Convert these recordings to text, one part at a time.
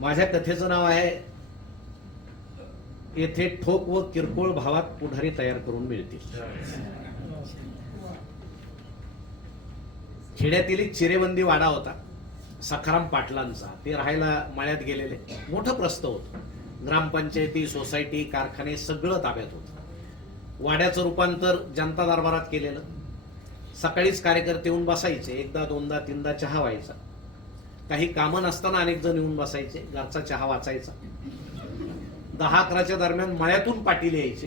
माझ्या कथेचं नाव आहे येथे ठोक व किरकोळ भावात पुढारी तयार करून मिळतील. खेड्यातील एक चिरेबंदी वाडा होता सखाराम पाटलांचा. ते राहायला माळ्यात गेलेले. मोठं प्रस्त होतं. ग्रामपंचायती सोसायटी कारखाने सगळं ताब्यात होतं. वाड्याचं रूपांतर जनता दरबारात केलेलं. सकाळीच कार्यकर्ते येऊन बसायचे. एकदा दोनदा तीनदा चहा व्हायचा. काही कामं नसताना अनेक जण येऊन बसायचे घरचा चहा वाचायचा. दहा अकराच्या दरम्यान मळ्यातून पाटील यायचे.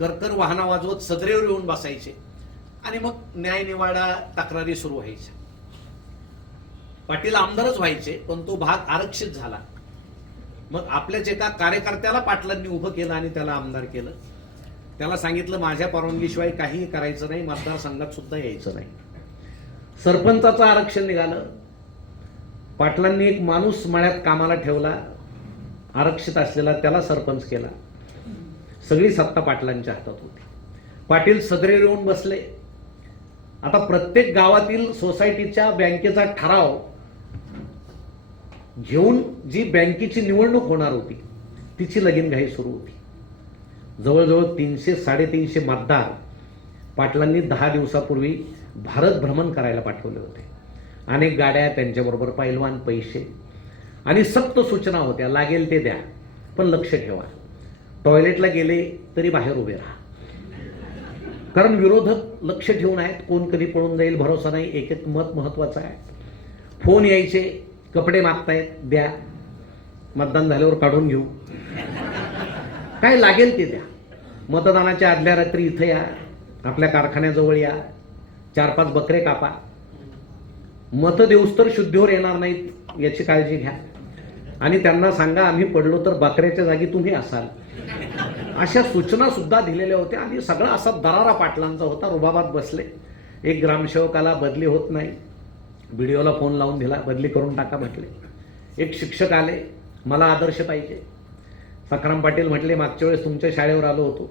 करकर वाहना वाजवत सदरेवर येऊन बसायचे. आणि मग न्यायनिवाडा तक्रारी सुरू व्हायच्या. पाटील आमदारच व्हायचे पण तो भाग आरक्षित झाला. मग आपल्याच एका कार्यकर्त्याला पाटलांनी उभं केलं आणि त्याला आमदार केलं. त्याला सांगितलं माझ्या परवानगीशिवाय काहीही करायचं नाही मतदारसंघात सुद्धा यायचं नाही. सरपंचाचं आरक्षण निघालं. पाटलांनी एक माणूस मळ्यात कामाला ठेवला आरक्षित असलेला त्याला सरपंच केला. सगळी सत्ता पाटलांच्या हातात होती. पाटील सदरे येऊन बसले. आता प्रत्येक गावातील सोसायटीच्या बँकेचा ठराव घेऊन जी बँकेची निवडणूक होणार होती तिची लगीनघाई सुरू होती. जवळजवळ तीनशे साडेतीनशे मतदार पाटलांनी दहा दिवसापूर्वी भारत भ्रमण करायला पाठवले होते. अनेक गाड्या त्यांच्याबरोबर पैलवान पैसे. आणि सक्त सूचना होत्या लागेल ते द्या पण लक्ष ठेवा. टॉयलेटला गेले तरी बाहेर उभे राहा. कारण विरोधक लक्ष ठेवून आहेत कोण कधी पळून जाईल भरोसा नाही एक एक मत महत्वाचं आहे. फोन यायचे कपडे मागतायत द्या. मतदान झाल्यावर काढून घेऊ. काय लागेल ते द्या. मतदानाच्या आदल्या रात्री इथं या आपल्या कारखान्याजवळ या चार पाच बकरे कापा. मत देऊस तर शुद्धीवर येणार नाहीत याची काळजी घ्या. आणि त्यांना सांगा आम्ही पडलो तर बकऱ्याच्या जागी तुम्ही असाल. अशा सूचना सुद्धा दिलेल्या होत्या आणि सगळा असा दरारा पाटलांचा होता रुबाबात बसले. एक ग्रामसेवकाला बदली होत नाही. व्हिडिओला फोन लावून दिला बदली करून टाका म्हटले. एक शिक्षक आले मला आदर्श पाहिजे. सखराम पाटील म्हटले मागच्या वेळेस तुमच्या शाळेवर आलो होतो.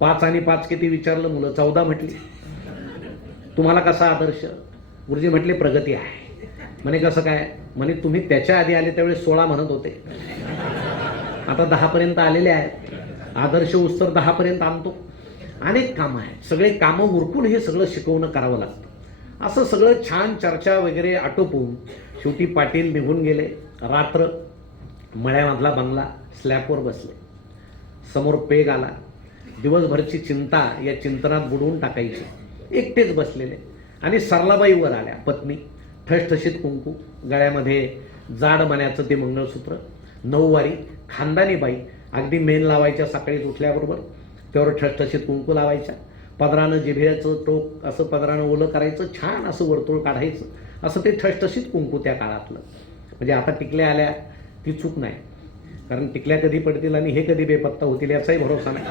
पाच आणि पाच किती विचारलं मुलं चौदा म्हटली. तुम्हाला कसा आदर्श? गुरुजी म्हटले प्रगती आहे. म्हणे कसं काय? म्हणे तुम्ही त्याच्या आधी आले त्यावेळेस सोळा म्हणत होते. आता दहापर्यंत आलेले आहेत. आदर्श उत्तर दहापर्यंत आणतो. अनेक कामं आहेत. सगळे कामं उरकून हे सगळं शिकवणं करावं लागतं. असं सगळं छान चर्चा वगैरे आटोपून शेवटी पाटील निघून गेले. रात्र मळ्यामधला बंगला स्लॅबवर बसले. समोर पेग आला. दिवसभरची चिंता या चिंतनात बुडवून टाकायची. एकटेच बसलेले. आणि सरलाबाई वर आल्या पत्नी ठसठशीत कुंकू गळ्यामध्ये जाड मण्याचं ते मंगळसूत्र नऊवारी खानदानी बाई अगदी मेन लावायच्या सकाळीच उठल्याबरोबर त्यावर ठसठशीत कुंकू लावायच्या पदरानं जिभेचं टोक असं पदरानं ओलं करायचं छान असं वर्तुळ काढायचं असं ते ठसठशीत कुंकू त्या काळातलं. म्हणजे आता टिकल्या आल्या ती चूक नाही. कारण टिकल्या कधी पडतील आणि हे कधी बेपत्ता होतील याचाही भरोसा नाही.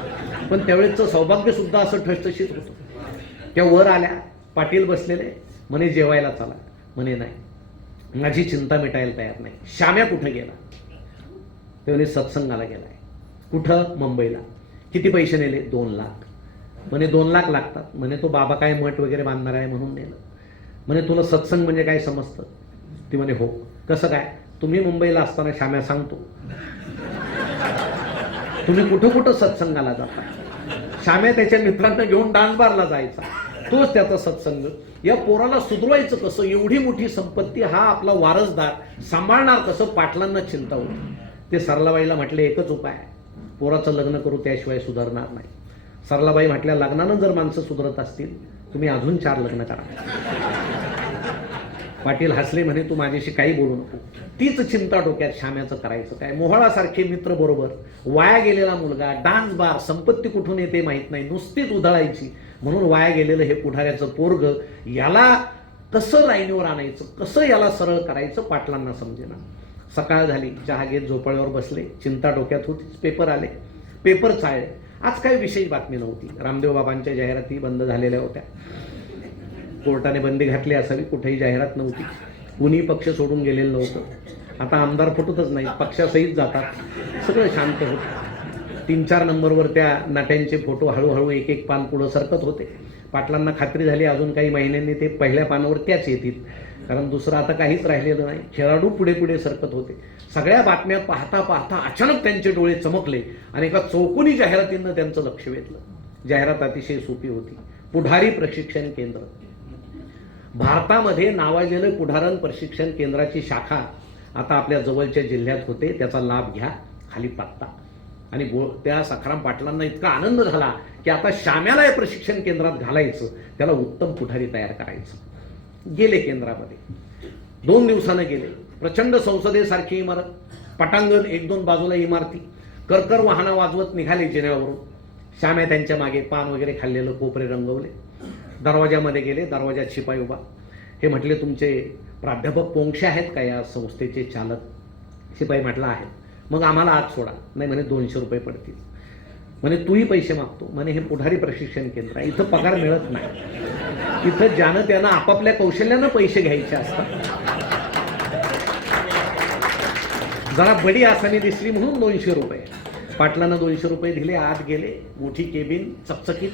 पण त्यावेळेचं सौभाग्यसुद्धा असं ठसठशीत होतं. त्या वर आल्या पाटील बसलेले म्हणे जेवायला चला. म्हणे नाही. माझी चिंता मिटायला तयार नाही. श्याम्या कुठं गेला? ते म्हणे सत्संगाला गेलाय. कुठं? मुंबईला. किती पैसे नेले? दोन लाख. म्हणे दोन लाख लागतात. म्हणे तो बाबा काय मठ वगैरे बांधणार आहे म्हणून नेलं. म्हणे तुला सत्संग म्हणजे काय समजतं? ती म्हणे हो. कसं काय? तुम्ही मुंबईला असताना श्याम्या सांगतो. तुम्ही कुठं कुठं सत्संगाला जाता? श्याम्या त्याच्या मित्रांना घेऊन डान्स बारला जायचा. तोच त्याचा सत्संग. या पोराला सुधरवायचं कसं? एवढी मोठी संपत्ती हा आपला वारसदार सांभाळणार कसं? पाटलांना चिंता होती ते सरलाबाईला म्हटले एकच उपाय आहे. पोराचं लग्न करू त्याशिवाय सुधारणार नाही. सरलाबाई म्हटल्या लग्नानं जर माणसं सुधरत असतील तुम्ही अजून चार लग्न करा. पाटील हसले म्हणे तू माझ्याशी काही बोलू नको. तीच चिंता डोक्यात श्याम्याचं करायचं काय? मोहळासारखे मित्र बरोबर. वाया गेलेला मुलगा डान्स बार संपत्ती कुठून येते माहीत नाही. नुसतीच उधळायची. म्हणून वाया गेलेलं हे पुढाऱ्याचं पोरग याला कसं लाईनीवर आणायचं? कसं याला सरळ करायचं? पाटलांना समजेना. सकाळ झाली. चहा घेत झोपाळ्यावर बसले. चिंता डोक्यात होतीच पेपर आले. पेपर चाळले. आज काही विशेष बातमी नव्हती. रामदेव बाबांच्या जाहिराती बंद झालेल्या होत्या. कोर्टाने बंदी घातली असावी कुठेही जाहिरात नव्हती. कुणी पक्ष सोडून गेलेलं नव्हतं. आता आमदार फुटतच नाही पक्षासहित जातात. सगळं शांत होतं. तीन चार नंबरवर त्या नाट्यांचे फोटो हळूहळू एक एक पान पुढं सरकत होते. पाटलांना खात्री झाली अजून काही महिन्यांनी ते पहिल्या पानावर त्याच येतील. कारण दुसरं आता काहीच राहिलेलं नाही. खेळाडू पुढे पुढे सरकत होते. सगळ्या बातम्या पाहता पाहता अचानक त्यांचे डोळे चमकले आणि एका चौकोनी जाहिरातीनं त्यांचं लक्ष वेधलं. जाहिरात अतिशय सोपी होती. पुढारी प्रशिक्षण केंद्र. भारतामध्ये नावाजलेलं पुढारण प्रशिक्षण केंद्राची शाखा आता आपल्या जवळच्या जिल्ह्यात होते. त्याचा लाभ घ्या. खाली पत्ता. आणि गो त्या सखाराम पाटलांना इतका आनंद झाला की आता श्याम्याला या प्रशिक्षण केंद्रात घालायचं. त्याला उत्तम पुढारी तयार करायचं. गेले केंद्रामध्ये. दोन दिवसानं गेले. प्रचंड संसदेसारखी इमारत. पटांगण एक दोन बाजूला इमारती. करकर वाहनं वाजवत निघाले जिन्यावरून. श्याम्या त्यांच्या मागे पान वगैरे खाल्लेलं कोपरे रंगवले. दरवाजामध्ये गेले दरवाजात शिपाई उभा. हे म्हटले तुमचे प्राध्यापक पोंक्षे आहेत का या संस्थेचे चालक? शिपाई म्हटला आहेत. मग आम्हाला आत सोडा. नाही म्हणे दोनशे रुपये पडतील. म्हणे तूही पैसे मागतो. म्हणे हे पुढारी प्रशिक्षण केंद्र आहे. इथं पगार मिळत नाही. इथं ज्यानं त्यानं आपापल्या कौशल्यानं पैसे घ्यायचे असतात. जरा बडी आसानी दिसली म्हणून दोनशे रुपये. पाटलानं दोनशे रुपये दिले आत गेले. मोठी केबिन चकचकीत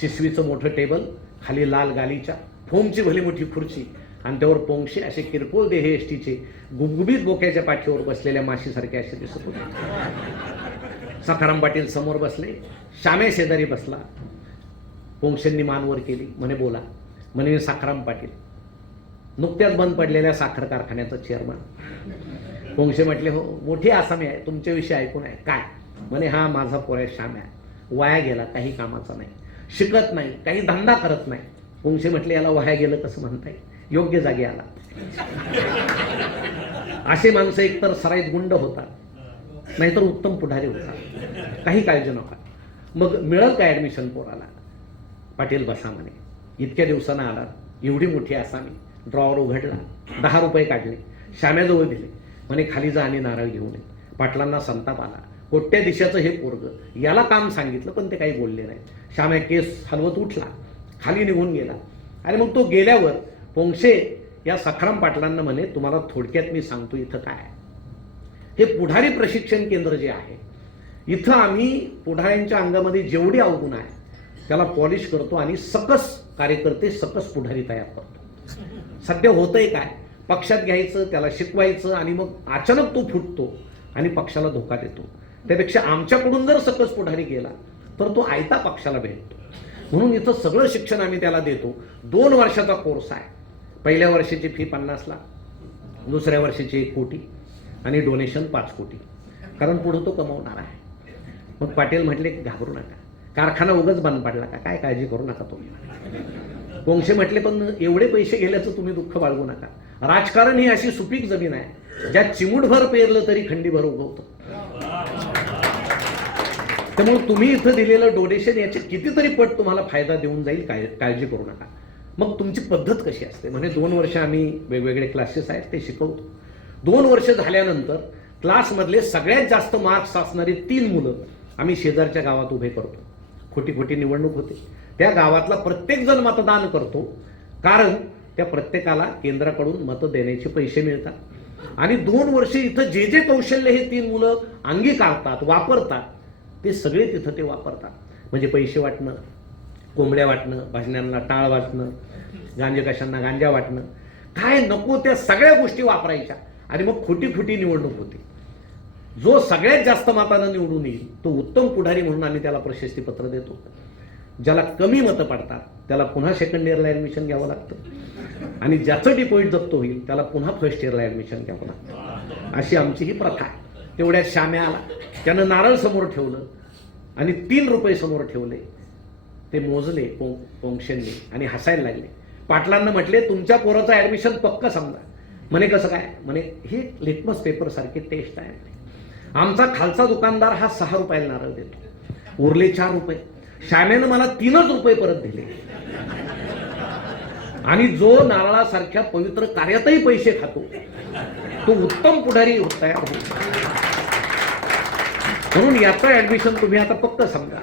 शिशवीचं मोठं टेबल खाली लाल गालीच्या फोमची भली मोठी खुर्ची आणि त्यावर पोंगशे असे किरकोळ देह एसटीचे गुबगुबीत बोक्याच्या पाठीवर बसलेल्या माशीसारखे असे दिसत होते. सखाराम पाटील समोर बसले श्यामे शेजारी बसला. पोंक्षेंनी मानवर केली म्हणे बोला. म्हणे मी साखराम पाटील. नुकत्याच बंद पडलेल्या साखर कारखान्याचा चेअरमन पोंक्षे म्हटले हो मोठी आसामी आहे तुमच्याविषयी ऐकून आहे. काय? म्हणे हा माझा पोऱ्या श्याम आहे. वाया गेला काही कामाचा नाही. शिकत नाही काही धंदा करत नाही. पोंक्षे म्हटले याला वाया गेलं कसं म्हणताय? योग्य जागी आला. असे माणसं एकतर सराईत गुंड होतात नाहीतर उत्तम पुढारी होतात. काही काळजी नका. मग मिळत काय ॲडमिशन पोराला? पाटील बसा म्हणे इतक्या दिवसानं आला. एवढी मोठी आसामी. ड्रॉवर उघडला. दहा रुपये काढले. श्याम्याजवळ दिले म्हणे खाली जा आणि नारळ घेऊन ये. पाटलांना संताप आला. कोट्या दिशाचं हे पोरग. याला काम सांगितलं पण ते काही बोलले नाही. श्याम्या केस हलवत उठला. खाली निघून गेला. आणि मग तो गेल्यावर पोंक्षे या सखराम पाटलांना म्हणे तुम्हाला थोडक्यात मी सांगतो इथं काय आहे. हे पुढारी प्रशिक्षण केंद्र जे आहे इथं आम्ही पुढाऱ्यांच्या अंगामध्ये जेवढी अवगुण आहे त्याला पॉलिश करतो आणि सकस कार्यकर्ते सकस पुढारी तयार करतो. सध्या होतंय काय? पक्षात घ्यायचं त्याला शिकवायचं आणि मग अचानक तो फुटतो आणि पक्षाला धोका देतो. त्यापेक्षा आमच्याकडून जर सकस पुढारी गेला तर तो आयता पक्षाला भेटतो. म्हणून इथं सगळं शिक्षण आम्ही त्याला देतो. दोन वर्षाचा कोर्स आहे. पहिल्या वर्षाची फी पन्नास लाख दुसऱ्या वर्षाची एक कोटी आणि डोनेशन पाच कोटी. कारण पुढं तो कमवणार आहे. मग पाटील म्हटले घाबरू नका. कारखाना उगाच बंद पडला का? काय काळजी करू नका तुम्ही. पोंक्षे म्हटले पण एवढे पैसे गेल्याचं तुम्ही दुःख बाळगू नका. राजकारण ही अशी सुपीक जमीन आहे ज्यात चिमूटभर पेरलं तरी खंडीभर उगवतं. त्यामुळे तुम्ही इथं दिलेलं डोनेशन याचे कितीतरी पट तुम्हाला फायदा देऊन जाईल काय काळजी करू नका. मग तुमची पद्धत कशी असते? म्हणजे दोन वर्ष आम्ही वेगवेगळे क्लासेस आहेत ते शिकवतो. दोन वर्ष झाल्यानंतर क्लासमधले सगळ्यात जास्त मार्क्स असणारी तीन मुलं आम्ही शेजारच्या गावात उभे करतो. खोटी खोटी निवडणूक होते. त्या गावातला प्रत्येकजण मतदान करतो कारण त्या प्रत्येकाला केंद्राकडून मतं देण्याचे पैसे मिळतात. आणि दोन वर्ष इथं जे जे कौशल्य हे तीन मुलं अंगीकारतात वापरतात ते सगळे तिथं ते वापरतात. म्हणजे पैसे वाटणं कोंबड्या वाटणं भाजण्यांना टाळ वाटणं गांजे कशांना गांजा वाटणं. काय नको त्या सगळ्या गोष्टी वापरायच्या. आणि मग खोटी खोटी निवडणूक होती. जो सगळ्यात जास्त मतानं निवडून येईल तो उत्तम पुढारी म्हणून आम्ही त्याला प्रशस्तीपत्र देतो. ज्याला कमी मतं पडतात त्याला पुन्हा सेकंड इयरला ॲडमिशन घ्यावं लागतं. आणि ज्याचं डिपॉझिट जप्त होईल त्याला पुन्हा फर्स्ट इयरला ॲडमिशन घ्यावं लागतं. अशी आमची ही प्रथा आहे. तेवढ्या श्याम्या आला. त्यानं नारळ समोर ठेवलं आणि तीन रुपये समोर ठेवले. ते मोजले पों पोंक्षेंनी आणि हसायला लागले. पाटलांना म्हटले तुमच्या पोराचं ॲडमिशन पक्क समजा. म्हणे कसं काय? म्हणे हे लिटमस पेपर सारखी टेस्ट आहे. आमचा खालचा दुकानदार हा सहा रुपयाला नारळ देतो. उरले चार रुपये. श्यामेनं मला तीनच रुपये परत दिले. आणि जो नारळासारख्या पवित्र कार्यातही पैसे खातो तो उत्तम पुढारी होत तयार होतो. म्हणून याचं ऍडमिशन तुम्ही आता पक्क समजा.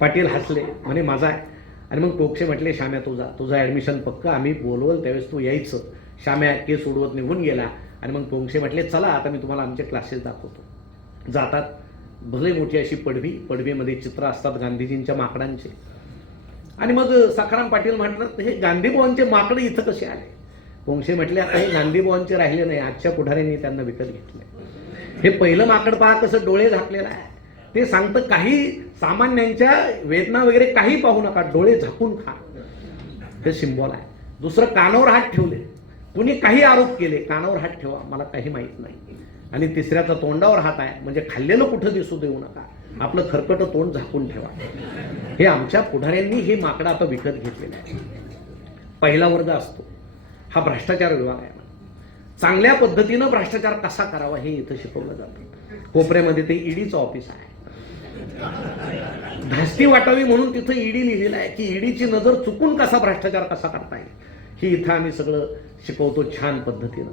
पाटील हसले म्हणे माझा आहे. आणि मग टोकशे म्हटले श्याम्या तुझा तुझं ऍडमिशन पक्क. आम्ही बोलवल त्यावेळेस तू यायचं. श्याम्या केस उडवत निघून गेला. आणि मग टोकशे म्हटले चला आता मी तुम्हाला आमचे क्लासेस दाखवतो. जातात. भले मोठी अशी पडवी पडवीमध्ये चित्र असतात गांधीजींच्या माकडांचे. आणि मग सखाराम पाटील म्हणतात हे गांधी भवनचे माकडे इथं कसे आले? पोंक्षे म्हटले आता हे गांधीबुवांचे राहिले नाही. आजच्या पुढाऱ्यांनी त्यांना विकत घेतले हे पहिलं माकड पहा कसं डोळे झाकलेलं आहे. ते सांगतं काही सामान्यांच्या वेदना वगैरे काही पाहू नका. डोळे झाकून खा. हे सिम्बॉल आहे. दुसरं कानावर हात ठेवले. कुणी काही आरोप केले कानावर हात ठेवा. मला काही माहीत नाही. आणि तिसऱ्याचा तोंडावर हात आहे. म्हणजे खाल्लेलं कुठं दिसू देऊ नका. आपलं खरकट तोंड झाकून ठेवा. हे आमच्या पुढाऱ्यांनी हे माकडं आता विकत घेतलेलं आहे पहिला वर्ग असतो. हा भ्रष्टाचार विभाग आहे. चांगल्या पद्धतीनं भ्रष्टाचार कसा करावा हे इथं शिकवलं जातं. कोपऱ्यामध्ये ते ईडीचं ऑफिस आहे. धास्ती वाटावी म्हणून तिथं ईडी लिहिलेलं आहे की ईडीची नजर चुकून कसा भ्रष्टाचार कसा करता येईल. ही इथं आम्ही सगळं शिकवतो छान पद्धतीनं.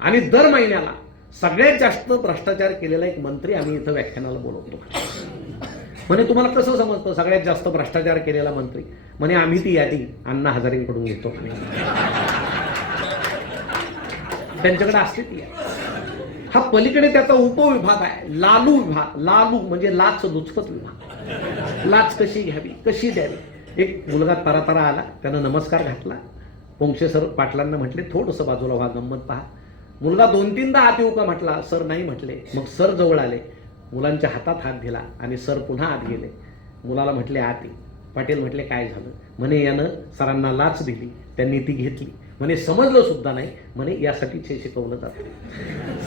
आणि दर महिन्याला सगळ्यात जास्त भ्रष्टाचार केलेला एक मंत्री आम्ही इथं व्याख्यानाला बोलवतो. म्हणे तुम्हाला कसं समजतं? सगळ्यात जास्त भ्रष्टाचार केलेला मंत्री. म्हणे आम्ही ती यादी अण्णा हजारेंकडून घेतो. त्यांच्याकडे असते ती हा पलीकडे त्याचा उपविभाग आहे. लालू विभाग. लालू म्हणजे लाच लुचपत विभाग. लाच कशी घ्यावी? कशी द्यावी? एक मुलगा तरा आला. त्यानं नमस्कार घातला. पोंक्षे सर पाटलांना म्हटले थोडंसं बाजूला व्हा गंमत पहा. मुलगा दोन तीनदा आत येऊ का म्हटला? सर नाही म्हटले. मग सर जवळ आले. मुलांच्या हातात हात दिला आणि सर पुन्हा आत गेले. मुलाला म्हटले आत ये. पाटील म्हटले काय झालं? म्हणे यानं सरांना लाच दिली. त्यांनी ती घेतली. म्हणे समजलं सुद्धा नाही. म्हणे यासाठीच हे शिकवलं जातं.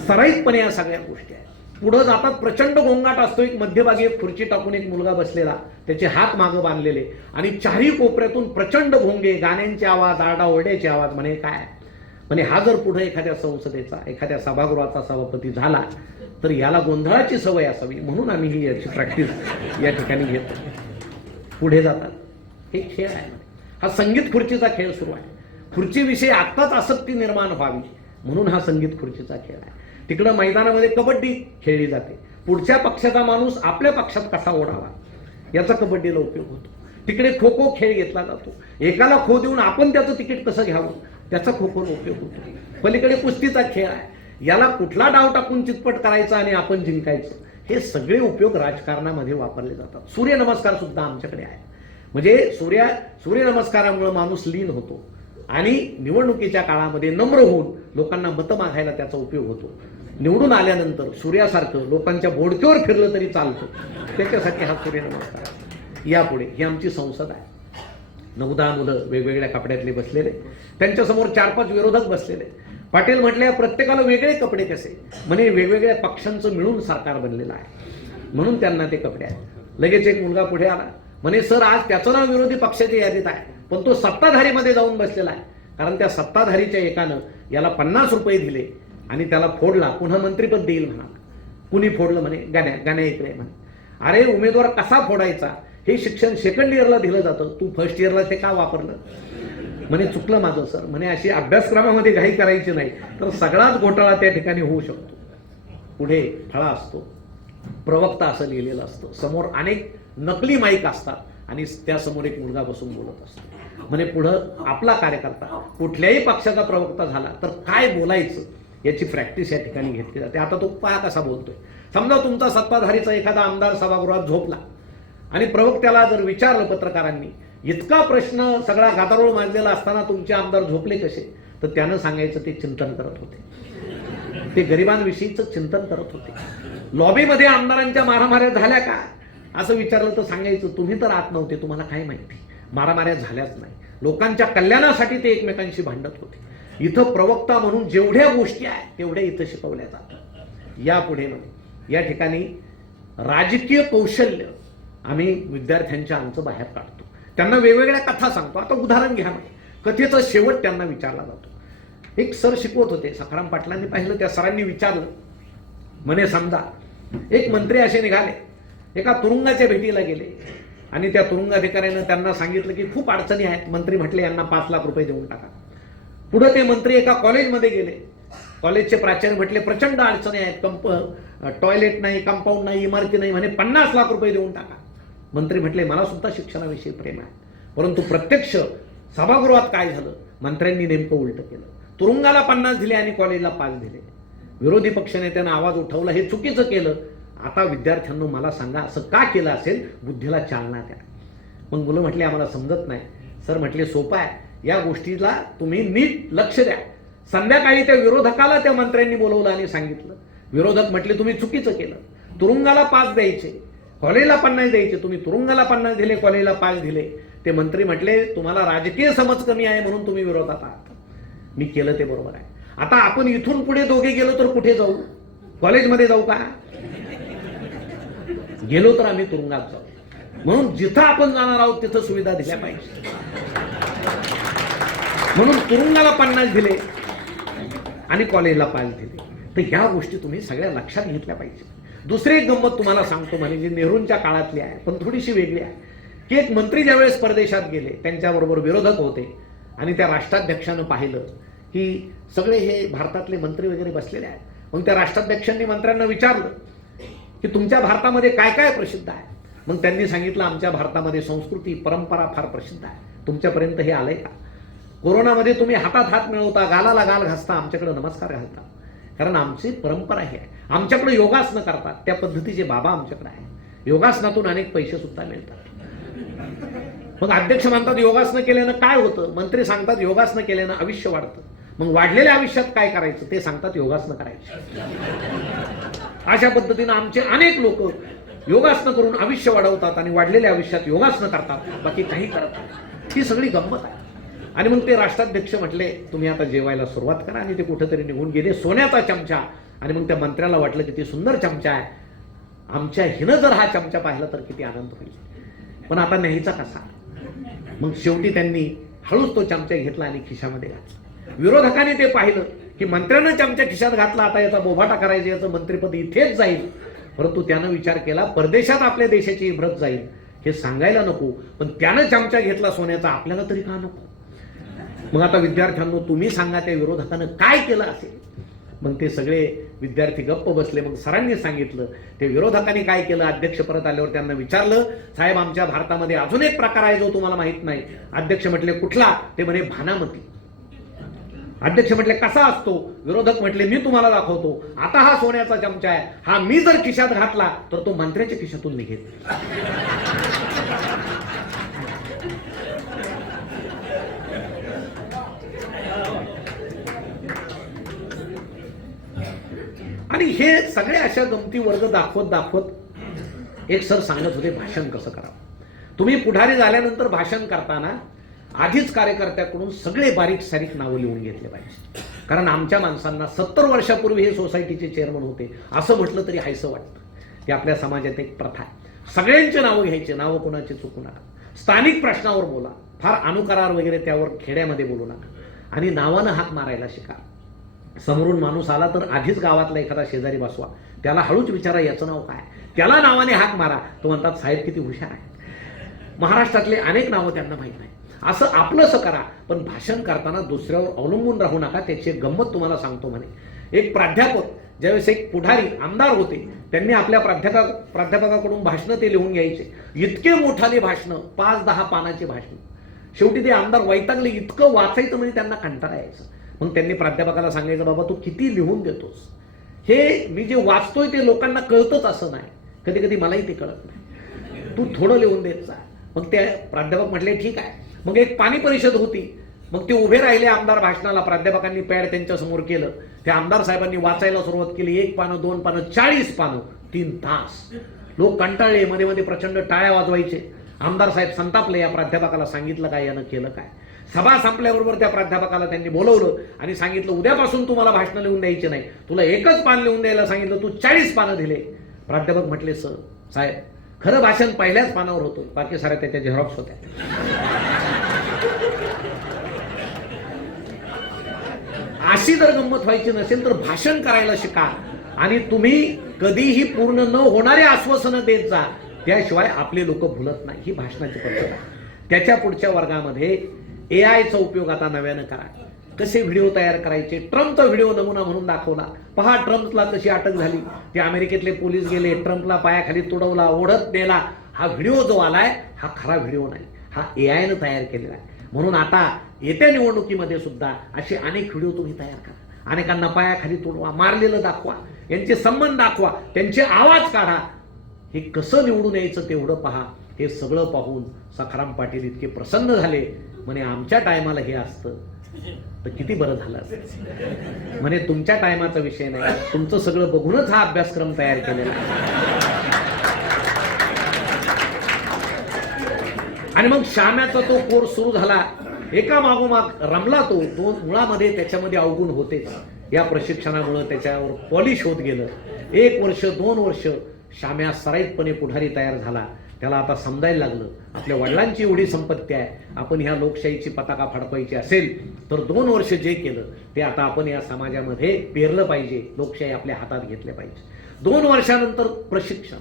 सराईतपणे या सगळ्या गोष्टी आहेत. पुढं जातात प्रचंड गोंगाट असतो. एक मध्यभागी एक खुर्ची टाकून एक मुलगा बसलेला. त्याचे हात मागं बांधलेले. आणि चारही कोपऱ्यातून प्रचंड भोंगे गाण्यांचे आवाज आरडाओरड्याचे आवाज. म्हणे काय? म्हणजे हा जर पुढे एखाद्या संसदेचा एखाद्या सभागृहाचा सभापती झाला तर याला गोंधळाची सवय असावी. म्हणून आम्ही ही याची प्रॅक्टिस या ठिकाणी घेतो. पुढे जातात. हे खेळ आहे हा संगीत खुर्चीचा खेळ सुरू आहे. खुर्चीविषयी आत्ताच आसक्ती निर्माण व्हावी म्हणून हा संगीत खुर्चीचा खेळ आहे. तिकडं मैदानामध्ये कबड्डी खेळली जाते. पुढच्या पक्षाचा माणूस आपल्या पक्षात कसा ओढावा याचा कबड्डीला उपयोग होतो. तिकडे खो खो खेळ घेतला जातो. एकाला खो देऊन आपण त्याचं तिकीट कसं घ्यावं? त्याचा खो उपयोग होतो. पलीकडे कुस्तीचा खेळ आहे. याला कुठला डाव टाकून चितपट करायचा आणि आपण जिंकायचं? हे सगळे उपयोग राजकारणामध्ये वापरले जातात. सूर्यनमस्कार सुद्धा आमच्याकडे आहे. म्हणजे सूर्या सूर्यनमस्कारामुळे माणूस लीन होतो आणि निवडणुकीच्या काळामध्ये नम्र होऊन लोकांना मतं मागायला त्याचा उपयोग होतो. निवडून आल्यानंतर सूर्यासारखं लोकांच्या बोडक्यावर फिरलं तरी चालतं. त्याच्यासाठी हा सूर्यनमस्कार यापुढे ही आमची संसद आहे. नऊ दहा मुलं वेगवेगळ्या कपड्यातले बसलेले. त्यांच्यासमोर चार पाच विरोधक बसलेले. पाटील म्हटले प्रत्येकाला वेगळे कपडे कसे? म्हणे वेगवेगळ्या पक्षांचं मिळून सरकार बनलेलं आहे. म्हणून त्यांना ते कपडे आहेत. लगेच एक मुलगा पुढे आला. म्हणे सर आज त्याचं नाव विरोधी पक्षाच्या यादीत आहे पण तो सत्ताधारीमध्ये जाऊन बसलेला आहे. कारण त्या सत्ताधारीच्या एकानं याला पन्नास रुपये दिले आणि त्याला फोडला. पुन्हा मंत्रीपद देईल म्हणा. कुणी फोडलं म्हणे? गाण्या गाण्या इकडे म्हणे. अरे उमेदवार कसा फोडायचा? हे शिक्षण सेकंड इयरला दिलं जातं. तू फर्स्ट इयरला ते का वापरलं? म्हणे चुकलं माझं सर म्हणे अशी अभ्यासक्रमामध्ये घाई करायची नाही. तर सगळाच घोटाळा त्या ठिकाणी होऊ शकतो. पुढे फळा असतो. प्रवक्ता असं लिहिलेलं असतं. समोर अनेक नकली माईक असतात आणि त्यासमोर एक मुलगा बसून बोलत असतो. म्हणे पुढं आपला कार्यकर्ता कुठल्याही पक्षाचा प्रवक्ता झाला तर काय बोलायचं याची प्रॅक्टिस या ठिकाणी घेतली जाते. आता तो पहा कसा बोलतोय. समजा तुमचा सत्ताधारीचा एखादा आमदार सभागृहात झोपला आणि प्रवक्त्याला जर विचारलं पत्रकारांनी इतका प्रश्न सगळा गातारोळ माजलेला असताना तुमचे आमदार झोपले कसे? तर त्यानं सांगायचं ते चिंतन करत होते. ते गरिबांविषयीच चिंतन करत होते. लॉबीमध्ये आमदारांच्या मारामाऱ्या झाल्या का? असं विचारलं तर सांगायचं तुम्ही तर आत नव्हते तुम्हाला काय माहिती? मारामाऱ्या झाल्याच नाही. लोकांच्या कल्याणासाठी ते एकमेकांशी भांडत होते. इथं प्रवक्ता म्हणून जेवढ्या गोष्टी आहेत तेवढ्या इथं शिकवल्या जातात. यापुढे या ठिकाणी राजकीय कौशल्य आम्ही विद्यार्थ्यांच्या आमचं बाहेर काढतो. त्यांना वेगवेगळ्या कथा सांगतो. आता उदाहरण घ्या ना. कथेचा शेवट त्यांना विचारला जातो. एक सर शिकवत होते सखाराम पाटलांनी पाहिलं त्या सरांनी विचारलं म्हणे समजा एक मंत्री असे निघाले एका तुरुंगाच्या भेटीला गेले आणि त्या तुरुंगाधिकाऱ्यानं त्यांना सांगितलं की खूप अडचणी आहेत मंत्री म्हटले यांना पाच लाख रुपये देऊन टाका. पुढे ते मंत्री एका कॉलेजमध्ये गेले. कॉलेजचे प्राचार्य म्हटले प्रचंड अडचणी आहेत कंप टॉयलेट नाही कंपाऊंड नाही इमारती नाही म्हणे पन्नास लाख रुपये देऊन टाका. मंत्री म्हटले मला सुद्धा शिक्षणाविषयी प्रेम आहे. परंतु प्रत्यक्ष सभागृहात काय झालं? मंत्र्यांनी नेमकं उलट केलं. तुरुंगाला पन्नास दिले आणि कॉलेजला पाच दिले. विरोधी पक्षनेत्यानं आवाज उठवला हे चुकीचं केलं. आता विद्यार्थ्यांनो मला सांगा असं का केलं असेल? बुद्धीला चालना द्या. मग मुलं म्हटले आम्हाला समजत नाही. सर म्हटले सोपं आहे. या गोष्टीला तुम्ही नीट लक्ष द्या. संध्याकाळी त्या विरोधकाला त्या मंत्र्यांनी बोलवलं आणि सांगितलं. विरोधक म्हटले तुम्ही चुकीचं केलं. तुरुंगाला पाच द्यायचे. कॉलेजला पन्नास द्यायचे तुम्ही तुरुंगाला पन्नास दिले कॉलेजला पाच दिले. ते मंत्री म्हटले तुम्हाला राजकीय समज कमी आहे म्हणून तुम्ही विरोधात आहात. मी केलं ते बरोबर आहे. आता आपण इथून पुढे दोघे गेलो तर कुठे जाऊ? कॉलेजमध्ये जाऊ का? गेलो तर आम्ही तुरुंगात जाऊ. म्हणून जिथं आपण जाणार आहोत तिथं सुविधा दिल्या पाहिजे. म्हणून तुरुंगाला पन्नास दिले आणि कॉलेजला पाच दिले. तर ह्या गोष्टी तुम्ही सगळ्या लक्षात घेतल्या पाहिजे. दुसरी एक गंमत तुम्हाला सांगतो म्हणे जी नेहरूंच्या काळातली आहे पण थोडीशी वेगळी आहे. की एक मंत्री ज्यावेळेस परदेशात गेले त्यांच्याबरोबर विरोधक होते आणि त्या राष्ट्राध्यक्षानं पाहिलं की सगळे हे भारतातले मंत्री वगैरे बसलेले आहेत. मग त्या राष्ट्राध्यक्षांनी मंत्र्यांना विचारलं की तुमच्या भारतामध्ये काय काय प्रसिद्ध आहे? मग त्यांनी सांगितलं आमच्या भारतामध्ये संस्कृती परंपरा फार प्रसिद्ध आहे. तुमच्यापर्यंत हे आलंय का? कोरोनामध्ये तुम्ही हातात हात मिळवता गालाला गाल घासता आमच्याकडे नमस्कार घालता. कारण आमची परंपरा ही आहे. आमच्याकडे योगासनं करतात. त्या पद्धतीचे बाबा आमच्याकडे आहे योगासनातून अनेक पैसे सुद्धा मिळतात. मग अध्यक्ष म्हणतात योगासनं केल्यानं काय होतं? मंत्री सांगतात योगासनं केल्यानं आयुष्य वाढतं. मग वाढलेल्या आयुष्यात काय करायचं? ते सांगतात योगासनं करायची. अशा पद्धतीनं आमचे अनेक लोक योगासनं करून आयुष्य वाढवतात आणि वाढलेल्या आयुष्यात योगासनं करतात. बाकी काही करत नाही. ही सगळी गंमत आहे. आणि मग ते राष्ट्राध्यक्ष म्हटले तुम्ही आता जेवायला सुरुवात करा. आणि ते कुठेतरी निघून गेले. सोन्याचा चमचा आणि मग त्या मंत्र्याला वाटलं किती सुंदर चमचा आहे. आमच्या हिनं जर हा चमचा पाहिला तर किती आनंद होईल. पण आता न्यायचा कसा? मग शेवटी त्यांनी हळूच तो चमचा घेतला आणि खिशामध्ये घातला. विरोधकाने ते पाहिलं की मंत्र्यानं चमचा खिशात घातला आता याचा बोभाटा करायचा याचं मंत्रिपद इथेच जाईल. परंतु त्यानं विचार केला परदेशात आपल्या देशाची इब्रत जाईल. हे सांगायला नको पण त्यानं चमचा घेतला सोन्याचा आपल्याला तरी का नको? मग आता विद्यार्थ्यांनो तुम्ही सांगा त्या विरोधकानं काय केलं असेल? मग ते सगळे विद्यार्थी गप्प बसले. मग सरांनी सांगितलं. ते विरोधकांनी काय केलं? अध्यक्ष परत आल्यावर त्यांना विचारलं साहेब आमच्या भारतामध्ये अजून एक प्रकार आहे जो तुम्हाला माहीत नाही. अध्यक्ष म्हटले कुठला? ते म्हणे भानामती. अध्यक्ष म्हटले कसा असतो? विरोधक म्हटले मी तुम्हाला दाखवतो. आता हा सोन्याचा चमचा आहे. हा मी जर खिशात घातला तर तो मंत्र्याच्या खिशातून निघेल. आणि हे सगळे अशा गमती वर्ग दाखवत दाखवत एक सर सांगत होते भाषण कसं करावं? तुम्ही पुढारी झाल्यानंतर भाषण करताना आधीच कार्यकर्त्याकडून सगळे बारीक सारीक नावं लिहून घेतले पाहिजे. कारण आमच्या माणसांना सत्तर वर्षापूर्वी हे सोसायटीचे चेअरमन होते असं म्हटलं तरी हायसं वाटतं. ते आपल्या समाजात एक प्रथा आहे. सगळ्यांचे नावं घ्यायचे नावं कोणाचे चुकू नका. स्थानिक प्रश्नावर बोला. फार अनुकरार वगैरे त्यावर खेड्यामध्ये बोलू नका. आणि नावानं हाक मारायला शिका. समोरून माणूस आला तर आधीच गावातला एखादा शेजारी बसवा. त्याला हळूच विचारा याचं नाव काय? त्याला नावाने हाक मारा. तो म्हणतात साहेब किती हुशार आहे. महाराष्ट्रातले अनेक नावं त्यांना माहीत नाही. असं आपलंसं करा पण भाषण करताना दुसऱ्यावर अवलंबून राहू नका. त्याची एक गंमत तुम्हाला सांगतो म्हणे. एक प्राध्यापक ज्यावेळेस एक पुढारी आमदार होते त्यांनी आपल्या प्राध्यापका प्राध्यापकाकडून भाषणं ते लिहून घ्यायचे. इतके मोठाले भाषणं पाच दहा पानाचे भाषण. शेवटी ते आमदार वैतागले इतकं वाचायचं म्हणजे त्यांना कंटाळा यायचं. मग त्यांनी प्राध्यापकाला सांगायचं बाबा तू किती लिहून देतोस? हे मी जे वाचतोय ते लोकांना कळतच असं नाही. कधी कधी मलाही ते कळत नाही. तू थोडं लिहून देत जा. मग ते प्राध्यापक म्हटले ठीक आहे. मग एक पाणी परिषद होती. मग ते उभे राहिले आमदार भाषणाला. प्राध्यापकांनी पॅड त्यांच्यासमोर केलं. त्या आमदार साहेबांनी वाचायला सुरुवात केली. एक पानं दोन पानं चाळीस पानं तीन तास. लोक कंटाळले. मध्ये मध्ये प्रचंड टाळ्या वाजवायचे. आमदार साहेब संतापले. या प्राध्यापकाला सांगितलं काय यानं केलं काय? सभा संपल्याबरोबर त्या प्राध्यापकाला त्यांनी बोलवलं आणि सांगितलं उद्यापासून तुम्हाला भाषण लिहून द्यायची नाही. तुला एकच पान लिहून द्यायला सांगितलं तू चाळीस पानं दिले. प्राध्यापक म्हटले सर साहेब खरं भाषण पहिल्याच पानावर होतं. बाकी साऱ्या त्याच्या झेरॉक्स होत्या. अशी जर गंमत व्हायची नसेल तर भाषण करायला शिका. आणि तुम्ही कधीही पूर्ण न होणारे आश्वासनं देत जा. त्याशिवाय आपले लोक भुलत नाही. ही भाषणाची पद्धत आहे. त्याच्या पुढच्या वर्गामध्ये ए आयचा उपयोग आता नव्यानं करा कसे व्हिडिओ तयार करायचे? ट्रम्पचा व्हिडिओ नमुना म्हणून दाखवला. पहा ट्रम्पला कशी अटक झाली. ते अमेरिकेतले पोलीस गेले ट्रम्पला पायाखाली तुडवला ओढत नेला. हा व्हिडिओ जो आलाय हा खरा व्हिडिओ नाही. हा ए आयनं तयार केलेला आहे. म्हणून आता येत्या निवडणुकीमध्ये सुद्धा असे अनेक व्हिडिओ तुम्ही तयार करा. अनेकांना पायाखाली तुडवा मारलेलं दाखवा यांचे संबंध दाखवा त्यांचे आवाज काढा. हे कसं निवडून यायचं तेवढं पहा. हे सगळं पाहून सखाराम पाटील इतके प्रसन्न झाले. म्हणे आमच्या टायमाला हे असतं. तर किती बरं झालं म्हणे तुमच्या टायमाचा विषय नाही. तुमचं सगळं बघूनच हा अभ्यासक्रम तयार केलेला आणि मग श्याम्याचा तो कोर्स सुरू झाला. एका मागोमाग रमला तो. दोन मुळामध्ये त्याच्यामध्ये अवगुण होतेच. या प्रशिक्षणामुळे त्याच्यावर पॉलिश होत गेलं. एक वर्ष दोन वर्ष श्याम्या सराईतपणे पुढारी तयार झाला. त्याला आता समजायला लागलं. आपल्या वडिलांची एवढी संपत्ती आहे. आपण ह्या लोकशाहीची पताका फडकवायची असेल तर दोन वर्ष जे केलं ते आता आपण या समाजामध्ये पेरलं पाहिजे. लोकशाही आपल्या हातात घेतल्या पाहिजे. दोन वर्षानंतर प्रशिक्षण.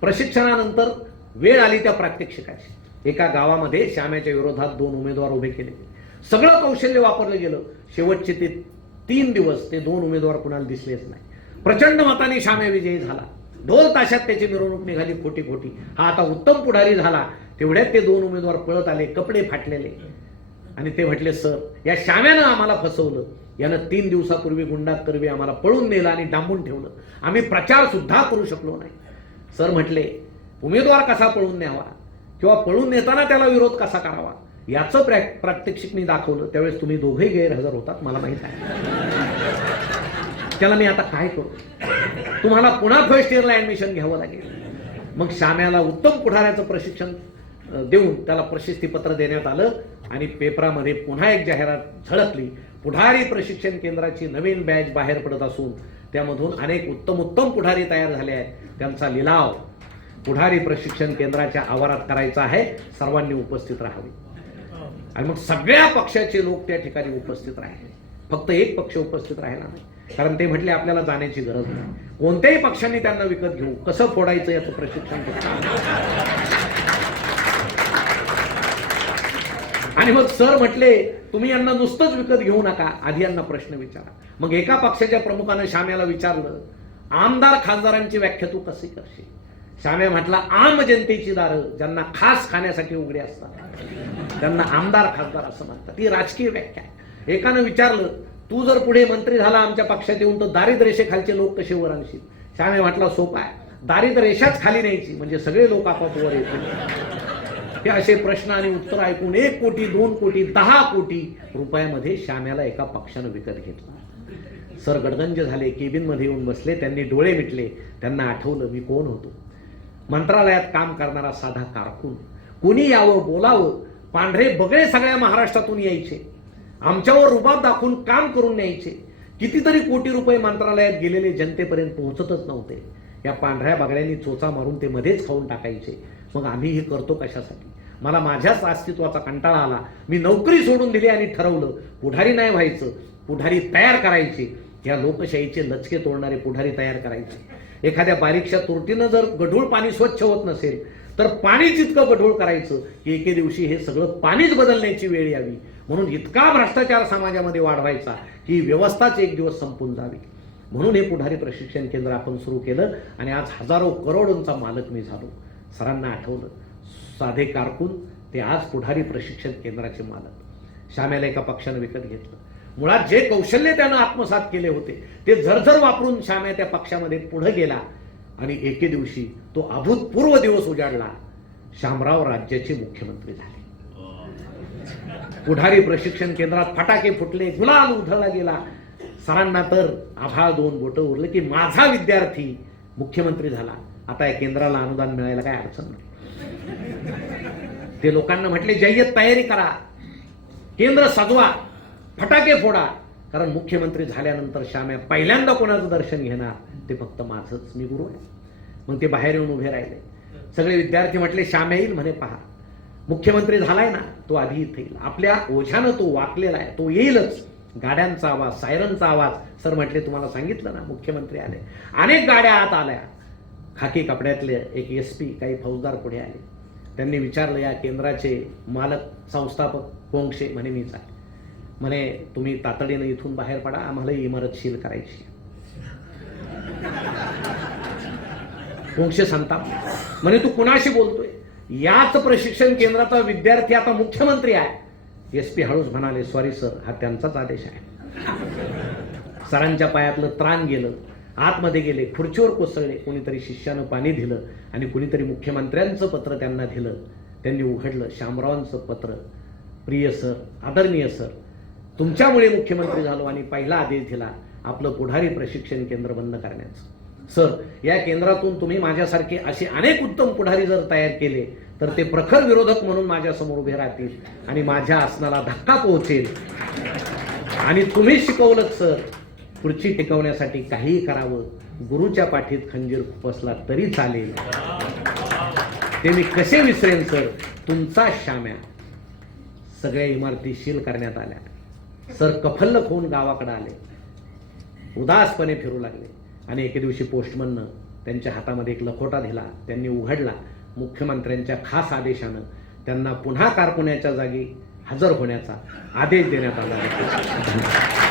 प्रशिक्षणानंतर वेळ आली त्या प्रात्यक्षिकाची. एका गावामध्ये श्याम्याच्या विरोधात दोन उमेदवार उभे केले. सगळं कौशल्य वापरलं गेलं. शेवटचे ते तीन दिवस ते दोन उमेदवार कुणाला दिसलेच नाही. प्रचंड मताने श्याम्या विजयी झाला. ढोल ताशात त्याची मिरवणूक निघाली खोटी खोटी हा आता उत्तम पुढारी झाला. तेवढ्यात ते दोन उमेदवार पळत आले कपडे फाटलेले. आणि ते म्हटले सर या श्याम्यानं आम्हाला फसवलं. यानं तीन दिवसापूर्वी गुंडात कर्वी आम्हाला पळून नेलं आणि डांबून ठेवलं. आम्ही प्रचार सुद्धा करू शकलो नाही. सर म्हटले उमेदवार कसा पळून न्यावा? किंवा पळून नेताना त्याला विरोध कसा करावा? याचं प्रॅ प्रात्यक्षिक मी दाखवलं. त्यावेळेस तुम्ही दोघेही गैरहजर होतात मला माहीत आहे. त्याला मी आता काय करू? तुम्हाला पुन्हा फर्स्ट इयरला ऍडमिशन घ्यावं लागेल. मग श्याम्याला उत्तम पुढाऱ्याचं प्रशिक्षण देऊन त्याला प्रशस्तीपत्र देण्यात आलं आणि पेपरामध्ये पुन्हा एक जाहिरात झळकली. पुढारी प्रशिक्षण केंद्राची नवीन बॅच बाहेर पडत असून त्यामधून अनेक उत्तम उत्तम पुढारी तयार झाले आहेत. त्यांचा लिलाव पुढारी प्रशिक्षण केंद्राच्या आवारात करायचा आहे. सर्वांनी उपस्थित राहावे. आणि मग सगळ्या पक्षाचे लोक त्या ठिकाणी उपस्थित राहिले. फक्त एक पक्ष उपस्थित राहिला नाही. कारण ते म्हटले आपल्याला जाण्याची गरज नाही. कोणत्याही पक्षांनी त्यांना विकत घेऊ. कसं फोडायचं याचं प्रशिक्षण आणि मग सर म्हटले तुम्ही यांना नुसतंच विकत घेऊ नका. आधी यांना प्रश्न विचारा. मग एका पक्षाच्या प्रमुखानं श्याम्याला विचारलं आमदार खासदारांची व्याख्या तू कशी करशील? श्याम्या म्हटला आम जनतेची दारं ज्यांना खास खाण्यासाठी उघडे असतात. त्यांना आमदार खासदार असं म्हणतात. ती राजकीय व्याख्या आहे. एकानं विचारलं तू जर पुढे मंत्री झाला आमच्या पक्षात येऊन तर दारिद्र्यरेषेखालचे लोक कसे वर आणशील? श्याम्या म्हटला सोपा आहे. दारिद्र्यरेषाच खाली न्यायची म्हणजे सगळे लोक आपाप वर येतील. हे असे प्रश्न आणि उत्तर ऐकून एक कोटी दोन कोटी दहा कोटी रुपयामध्ये श्याम्याला एका पक्षानं विकत घेतला. सर गडगंज झाले केबिनमध्ये येऊन बसले त्यांनी डोळे मिटले त्यांना आठवलं मी कोण होतो? मंत्रालयात काम करणारा साधा कारकून. कोणी यावं बोलावं पांढरे बगळे सगळ्या महाराष्ट्रातून यायचे. आमच्यावर रुबाब दाखवून काम करून न्यायचे. कितीतरी कोटी रुपये मंत्रालयात गेलेले जनतेपर्यंत पोहोचतच नव्हते. या पांढऱ्या बागड्यांनी चोचा मारून ते मध्येच खाऊन टाकायचे. मग आम्ही हे करतो कशासाठी? मला माझ्याच अस्तित्वाचा कंटाळा आला. मी नोकरी सोडून दिली आणि ठरवलं पुढारी नाही व्हायचं. पुढारी तयार करायचे. या लोकशाहीचे लचके तोडणारे पुढारी तयार करायचे. एखाद्या बारीकशा तुरटीनं जर गढूळ पाणी स्वच्छ होत नसेल तर पाणीच इतकं गढूळ करायचं की एके दिवशी हे सगळं पाणीच बदलण्याची वेळ यावी. म्हणून इतका भ्रष्टाचार समाजामध्ये वाढवायचा की व्यवस्थाच एक दिवस संपून जावी. म्हणून हे पुढारी प्रशिक्षण केंद्र आपण सुरू केलं आणि आज हजारो करोडोंचा मालक मी झालो. सरांना आठवलं. साधे कारकून ते आज पुढारी प्रशिक्षण केंद्राचे मालक. श्याम्याला एका पक्षानं विकत घेतलं. मुळात जे कौशल्य त्यानं आत्मसात केले होते ते झरझर वापरून श्याम्या त्या पक्षामध्ये पुढे गेला आणि एके दिवशी तो अभूतपूर्व दिवस उजाडला. शामराव राज्याचे मुख्यमंत्री झाले. पुढारी प्रशिक्षण केंद्रात फटाके फुटले गुलाल उधळला गेला. सरांना तर आभाळ दोन बोटं उरले की माझा विद्यार्थी मुख्यमंत्री झाला. आता या केंद्राला अनुदान मिळायला काय अडचण नाही. ते लोकांना म्हटले जय्यत तयारी करा. केंद्र सजवा. फटाके फोडा. कारण मुख्यमंत्री झाल्यानंतर श्याम्या पहिल्यांदा कोणाचं दर्शन घेणार ते फक्त माझंच. मी गुरु आहे. मग ते बाहेर येऊन उभे राहिले. सगळे विद्यार्थी म्हटले श्याम्या येईल म्हणे पहा. मुख्यमंत्री झालाय ना तो आधी इथे येईल. आपल्या ओझ्यानं तो वाकलेला आहे तो येईलच. गाड्यांचा आवाज सायरनचा आवाज. सर म्हटले तुम्हाला सांगितलं ना मुख्यमंत्री आले. अनेक गाड्या आत आल्या. खाकी कपड्यातले एक एस पी काही फौजदार पुढे आले. त्यांनी विचारलं या केंद्राचे मालक संस्थापक कोंगशे म्हणे मीच आहे. म्हणे तुम्ही तातडीनं इथून बाहेर पडा आम्हाला इमारत शील करायची कोंगशे संताप म्हणे तू कुणाशी बोलतोय? याच प्रशिक्षण केंद्राचा विद्यार्थी आता मुख्यमंत्री आहे. एस पी हळूच म्हणाले सॉरी सर हा त्यांचाच आदेश आहे. सरांच्या पायातलं त्राण गेलं आतमध्ये गेले खुर्चीवर कोसळले कोणीतरी शिष्यानं पाणी दिलं आणि कुणीतरी मुख्यमंत्र्यांचं पत्र त्यांना दिलं. त्यांनी उघडलं शामरावांचं पत्र. प्रिय सर आदरणीय सर तुमच्यामुळे मुख्यमंत्री झालो आणि पहिला आदेश दिला आपलं पुढारी प्रशिक्षण केंद्र बंद करण्याचं. सर या केंद्रातून तुम्ही माझ्यासारखे असे अनेक उत्तम पुढारी जर तयार केले तर ते प्रखर विरोधक म्हणून माझ्यासमोर उभे राहतील आणि माझ्या आसनाला धक्का पोहोचेल. आणि तुम्ही शिकवलं सर खुर्ची टिकवण्यासाठी काहीही करावं गुरुच्या पाठीत खंजीर खुपसला तरी चालेल. ते मी कसे विसरेन सर? तुमचा शाम्या. सगळ्या इमारती शील करण्यात आल्या. सर कफल्ल होऊन गावाकडे आले. उदासपणे फिरू लागले. आणि एके दिवशी पोस्टमननं त्यांच्या हातामध्ये एक लखोटा दिला त्यांनी उघडला. मुख्यमंत्र्यांच्या खास आदेशानं त्यांना पुन्हा कारकुन्याच्या जागी हजर होण्याचा आदेश देण्यात आला.